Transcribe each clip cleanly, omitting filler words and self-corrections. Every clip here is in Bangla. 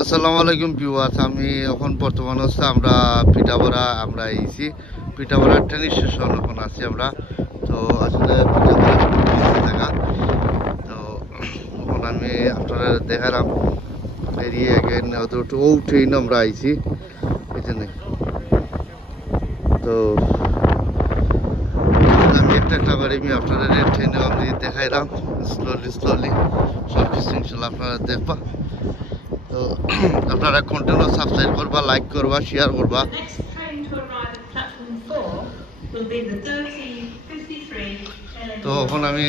আসসালামু আলাইকুম ভিউয়ার্স, আমি এখন বর্তমান হচ্ছে আমরা পিঠাবড়া আমরা আইছি পিঠাবড়া ট্রেন স্টেশন এখন আছি আমরা। তো আসলে থাকা তো এখন আমি আপনারা দেখালাম এরিয়া এগেন ও ট্রেন আমরা আইছি এখানে। তো আমি একটা করে আমি আপনারা ট্রেনে আমি দেখাইলাম স্লোলি সব কিছু ইনশাল্লাহ আপনারা দেখবা। তো আপনারা কন্টিনিউ সাবস্ক্রাইব করবা, লাইক করবা, শেয়ার করবা। তো এখন আমি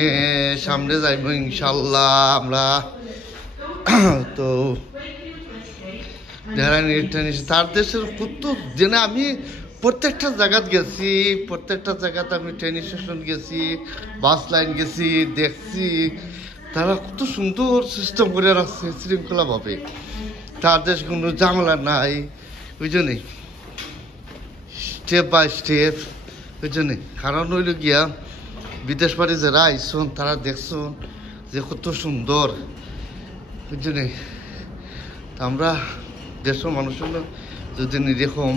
সামনে যাইব ইনশাল্লাহ আমরা। তো তার দেশের কত জেনে আমি প্রত্যেকটা জায়গাত গেছি, প্রত্যেকটা জায়গাতে আমি ট্রেন স্টেশন গেছি, বাস লাইন গেছি, দেখছি তারা কত সুন্দর সিস্টেম করে রাখছে শৃঙ্খলাভাবে। তার দেশ কোনো ঝামেলা নাই, ওই জন্যই স্টেপ বাই স্টেপ, ওই জন্যই। কারণ হইল গিয়া বিদেশ বাড়ি যারা আইসন তারা দেখছন যে কত সুন্দর, ওই জন্যই। আমরা দেশের মানুষের যদি এরকম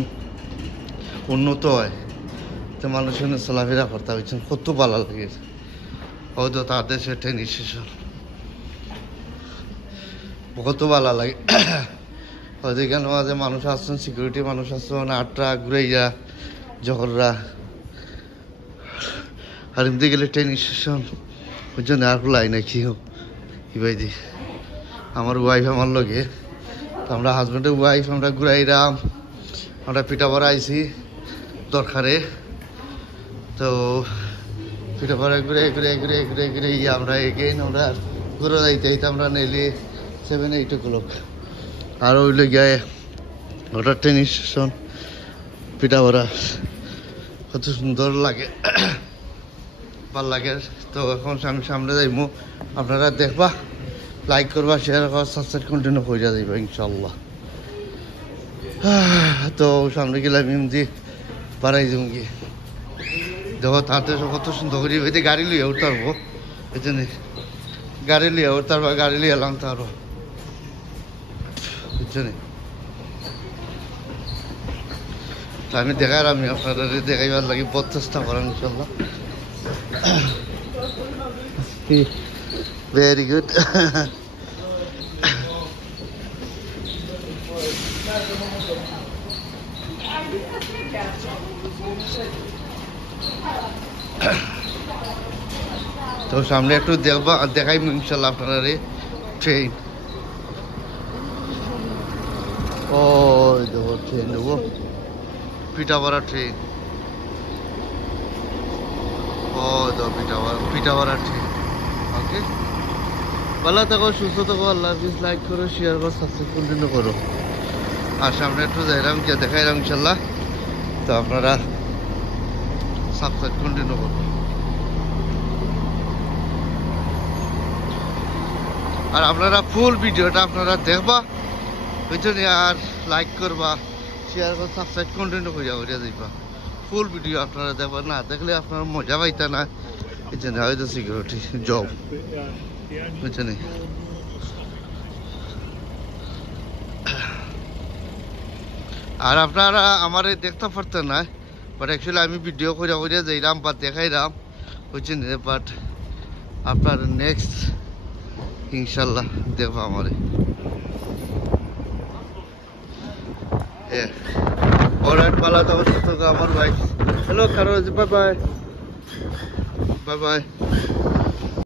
উন্নত হয় তো মানুষের চলাফেরা করতে হয়েছেন কত ভালো লাগে। হয়তো তার দেশে ট্রেন স্টেশন কত ভালো লাগে। হয়তো এখানে মাঝে মানুষ আসছেন, সিকিউরিটি মানুষ আসছেন, আটরা ঘুরাইয়া জহররা। আর এমনি গেলে ট্রেন স্টেশন ওই জন্য আর লাইন নাকি ইবাইদি আমার ওয়াইফ আমার লগে। তো আমরা হাজব্যান্ডের ওয়াইফ আমরা ঘুরাইলাম, আমরা পিঠাবড়া আইছি দরকারে। তো পিঠাবড়া ঘুরে ঘুরে ঘুরে ঘুরে ঘুরে আমরা এগেইন আমরা ঘুরে যাইতে আমরা নেলি 7-8 o'clock। আর ওইলে গিয়ে ওটা ট্রেন স্টেশন পিঠাবড়া কত সুন্দর লাগে, ভাল লাগে। তো এখন আমি সামনে যাইব, আপনারা দেখবা, লাইক করবা, শেয়ার করবা, সাবস্ক্রাইব কন্টিনিউ করে যাইবা ইনশাল্লাহ। তো সামনে গেলে আমি এমনি বাড়াই যাবো গিয়ে দেখো তাতে কত সুন্দর করি এতে গাড়ি লিয়ে উঠতারবো, এই জন্য গাড়ি লিয়ে উঠতারবা, গাড়ি লিয়ে এলাম তারও বুঝছেন। আমি দেখার আমি আপনারা দেখাইবার লাগে বহুত চেষ্টা করেন ইনশাল্লাহ। Very good. তো সামনে একটু দেখবা, দেখাই ইনশাল্লাহ আপনারা ট্রেন। ও দেখো ট্রেন দেবো পিঠাবড়া ট্রেন। ও দেখো পিঠাবড়া ট্রেন। ওকে, ভালো থাকো, সুস্থ থাকো, আল্লাহ হাফিজ। লাইক করো, শেয়ার করো, সাবস্ক্রাইব কন্টিনিউ করো। আর সামনে একটু যাইলাম গিয়ে দেখাইলাম ইনশাল্লাহ। তো আপনারা সাবস্ক্রাইব কন্টিনিউ করো। আর আপনারা ফুল ভিডিওটা আপনারা দেখবা, বুঝছেন। আর লাইক করবা, শেয়ার করবা, সাবস্ক্রাইব কন্টিনিউ করিয়া যাইবা। ফুল ভিডিও আপনারা দেখবা, না দেখলে আপনারা মজা পাইতা না, এই জন্য হয়তো সিকিউরিটি জব, বুঝছেন। আর আপনারা আমার দেখতে পারতেন না, বাট অ্যাকচুয়ালি আমি ভিডিও করিয়া যাইলাম বা দেখাইলাম, বুঝছেন। বাট আপনার নেক্সট ইনশাল্লাহ দেখবো আমারে। অলরাইট, পালা তো আমার ভাই। হ্যালো কারো, বাই বাই বাই বাই।